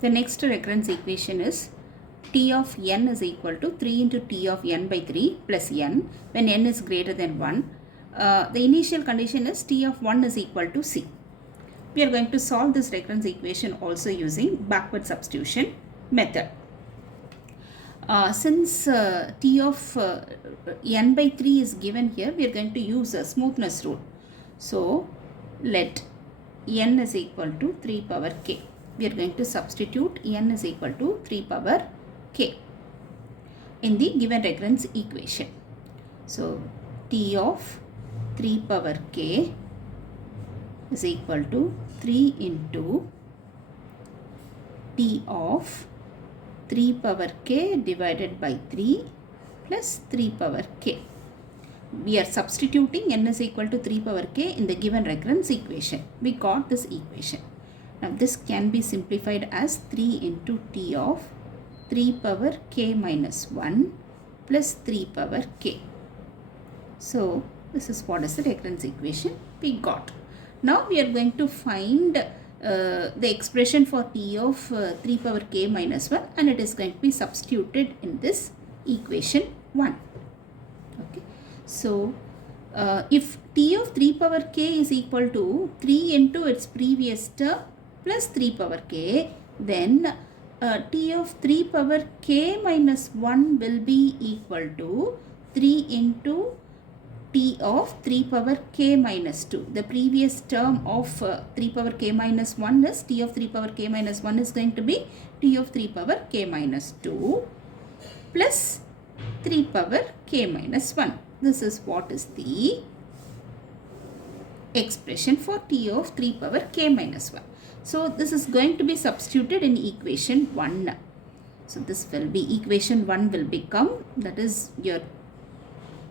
The next recurrence equation is t of n is equal to 3 into t of n by 3 plus n when n is greater than 1. The initial condition is t of 1 is equal to c. We are going to solve this recurrence equation also using backward substitution method. Since t of n by 3 is given here, we are going to use a smoothness rule. So, let n is equal to 3 power k. We are going to substitute n is equal to 3 power k in the given recurrence equation. So, t of 3 power k is equal to 3 into t of 3 power k divided by 3 plus 3 power k. We are substituting n is equal to 3 power k in the given recurrence equation. We got this equation. Now this can be simplified as 3 into t of 3 power k minus 1 plus 3 power k. So this is what is the recurrence equation we got. Now we are going to find the expression for t of 3 power k minus 1, and it is going to be substituted in this equation 1. Okay. So if t of 3 power k is equal to 3 into its previous term plus 3 power k, then t of 3 power k minus 1 will be equal to 3 into t of 3 power k minus 2. The previous term of 3 power k minus 1 is t of 3 power k minus 1 is going to be t of 3 power k minus 2 plus 3 power k minus 1. This is what is the expression for t of 3 power k minus 1. So this is going to be substituted in equation 1. So this will be equation 1 will become, that is your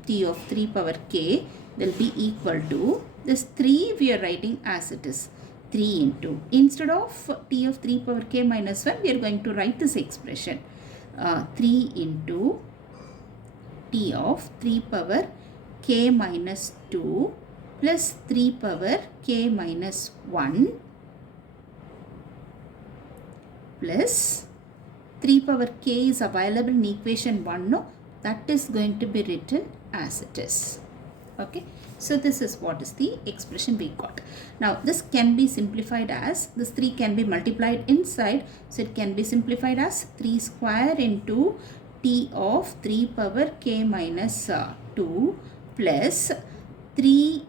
t of 3 power k will be equal to, this 3 we are writing as it is, 3 into, instead of t of 3 power k minus 1 we are going to write this expression 3 into t of 3 power k minus 2 plus 3 power k minus 1 plus 3 power k is available in equation 1, no? That is going to be written as it is. Okay. So this is what is the expression we got. Now this can be simplified as, this 3 can be multiplied inside. So it can be simplified as 3 square into t of 3 power k minus 2 plus 3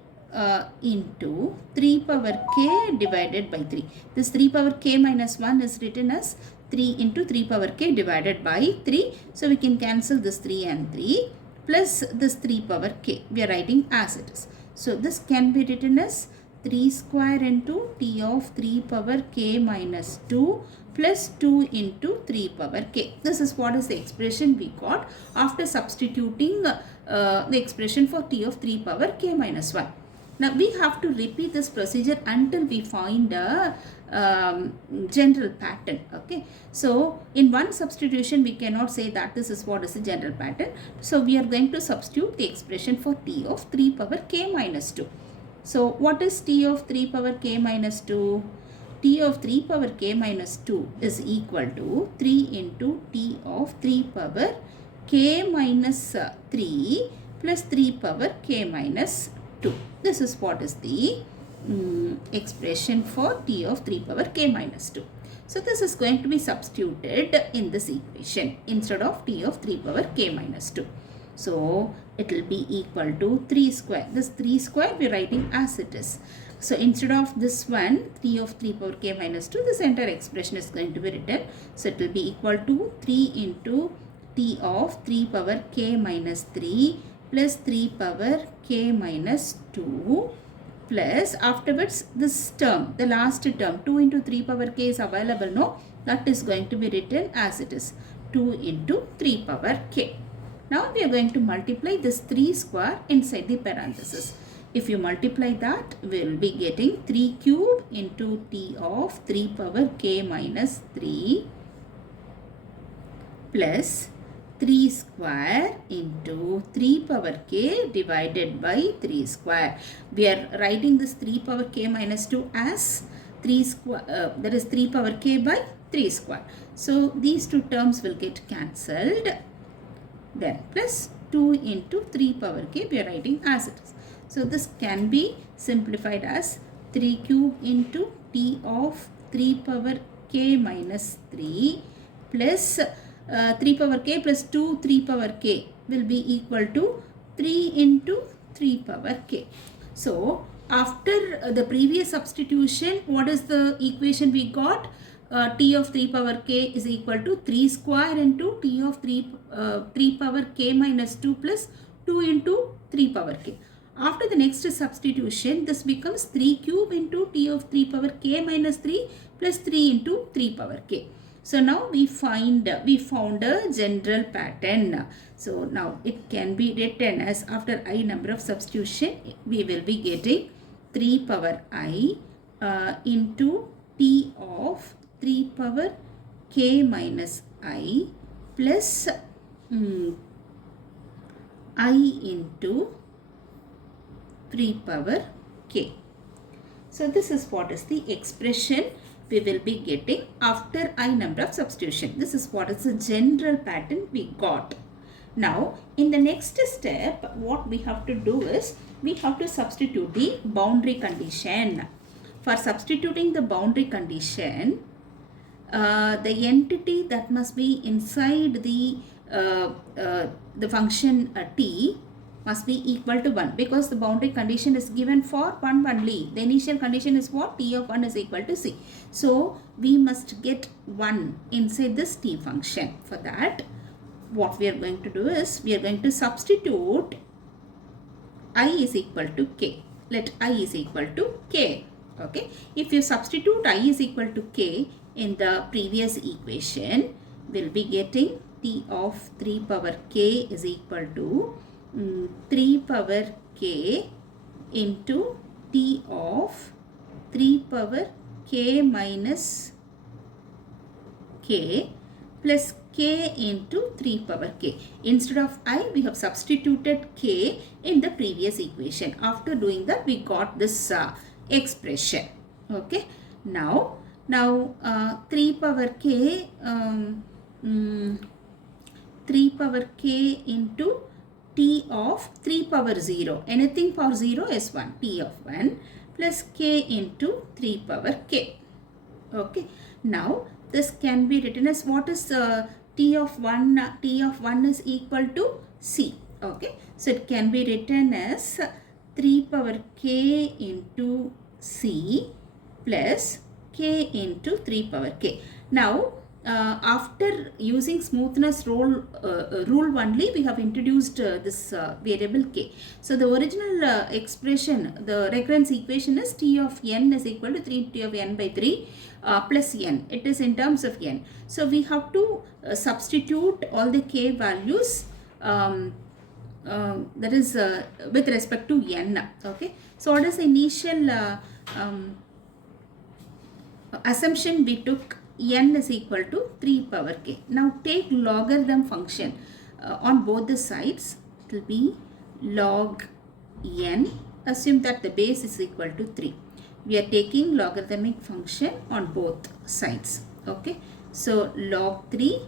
into 3 power k divided by 3. This 3 power k minus 1 is written as 3 into 3 power k divided by 3. So we can cancel this 3 and 3 plus this 3 power k. We are writing as it is. So this can be written as 3 square into t of 3 power k minus 2 plus 2 into 3 power k. This is what is the expression we got after substituting the expression for t of 3 power k minus 1. Now we have to repeat this procedure until we find a general pattern. Okay. So in one substitution we cannot say that this is what is the general pattern. So we are going to substitute the expression for t of 3 power k minus 2. So what is t of 3 power k minus 2? T of 3 power k minus 2 is equal to 3 into t of 3 power k minus 3 plus 3 power k minus 2. This is what is the expression for t of 3 power k minus 2. So this is going to be substituted in this equation instead of t of 3 power k minus 2. So it will be equal to 3 square. This 3 square we are writing as it is. So instead of this one 3 of 3 power k minus 2, this entire expression is going to be written. So it will be equal to 3 into t of 3 power k minus 3 plus 3 power k minus 2 plus afterwards this term, the last term 2 into 3 power k is available, no? That is going to be written as it is, 2 into 3 power k. Now we are going to multiply this 3 square inside the parenthesis. If you multiply that, we will be getting 3 cube into t of 3 power k minus 3 plus 3 square into 3 power k divided by 3 square. We are writing this 3 power k minus 2 as 3 square, that is 3 power k by 3 square. So these two terms will get cancelled. Then plus 2 into 3 power k, we are writing as it is. So this can be simplified as 3 cube into t of 3 power k minus 3 plus 3 power k plus 2 3 power k will be equal to 3 into 3 power k. So after the previous substitution, what is the equation we got? T of 3 power k is equal to 3 square into t of 3 power k minus 2 plus 2 into 3 power k. After the next substitution, this becomes 3 cube into t of 3 power k minus 3 plus 3 into 3 power k. So now we found a general pattern. So now it can be written as, after I number of substitution, we will be getting 3 power I into t of 3 power k minus I plus I into 3 power k. So this is what is the expression we will be getting after I number of substitution. This is what is the general pattern we got. Now in the next step, what we have to do is, we have to substitute the boundary condition. For substituting the boundary condition, the entity that must be inside the function t must be equal to 1, because the boundary condition is given for 1 only. The initial condition is what? T of 1 is equal to c. So we must get 1 inside this t function. For that, what we are going to do is, we are going to substitute I is equal to k. Let I is equal to k. Okay. If you substitute I is equal to k in the previous equation, we'll be getting t of 3 power k is equal to 3 power k into t of 3 power k minus k plus k into 3 power k. Instead of I, we have substituted k in the previous equation. After doing that, we got this expression. Okay. Now 3 power k 3 power k into t of 3 power 0. Anything for 0 is 1. T of 1 plus k into 3 power k. Okay. Now this can be written as, what is t of 1? T of 1 is equal to c. Okay. So it can be written as 3 power k into c plus k into 3 power k. Now after using smoothness rule only, we have introduced this variable k. So the original expression, the recurrence equation is t of n is equal to 3 t of n by 3 plus n. It is in terms of n. So we have to substitute all the k values, that is with respect to n. Okay. So what is the initial assumption we took? N is equal to 3 power k. Now take logarithm function on both the sides. It will be log n. Assume that the base is equal to 3. We are taking logarithmic function on both sides. Okay. So log 3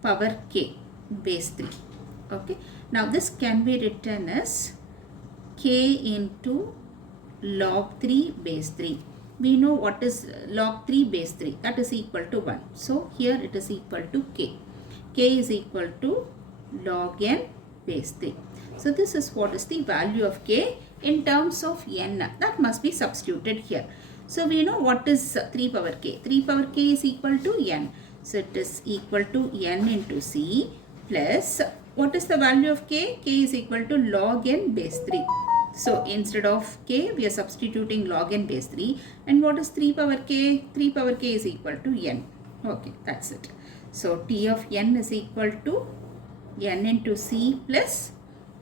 power k base 3. Okay. Now this can be written as k into log 3 base 3. We know what is log 3 base 3, that is equal to 1. So here it is equal to k. K is equal to log n base 3. So this is what is the value of k in terms of n. That must be substituted here. So we know what is 3 power k. 3 power k is equal to n. So it is equal to n into c plus, what is the value of k? K is equal to log n base 3. So instead of k, we are substituting log n base 3. And what is 3 power k? 3 power k is equal to n. Okay, that's it. So t of n is equal to n into c plus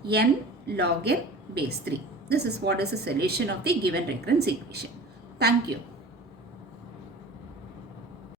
n log n base 3. This is what is the solution of the given recurrence equation. Thank you.